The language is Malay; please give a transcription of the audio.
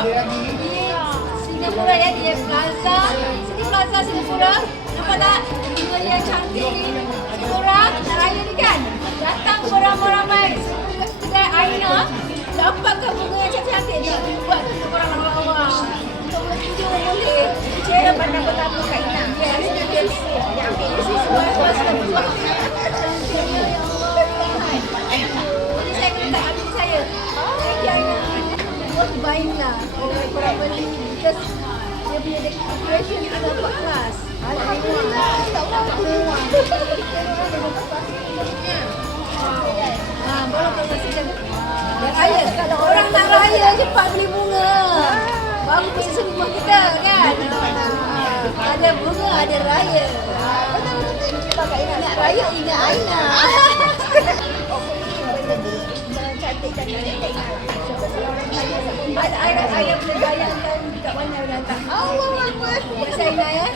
di Singapura ya, di Plaza, City Plaza Singapura. Nampak tak bunga yang cantik ni? Semua orang nak raya ni kan? Datang beramai-ramai kedai Aina, dapatkan bunga yang cantik-cantik ni. Buat untuk orang lawa-lawa. Untuk bertujuh boleh. Saya pandang pertama Kak Ina. Yes, dia ambil isi semua first time. Jadi saya kena tak ambil saya. Yang worth buying lah. Korang beli. Because dia punya decoration ada 4 kelas. Alhamdulillah. Tak apa mewah. Baru kau masukkan. Yang raya. Kalau orang nak raya cepat beli bunga. Baru posisi rumah kita kan. Ada bunga, ada raya. Nak raya ingat Aina. Ada boleh bayangkan tak banyak orang tak. Allah Akbar. Saya Aina ya.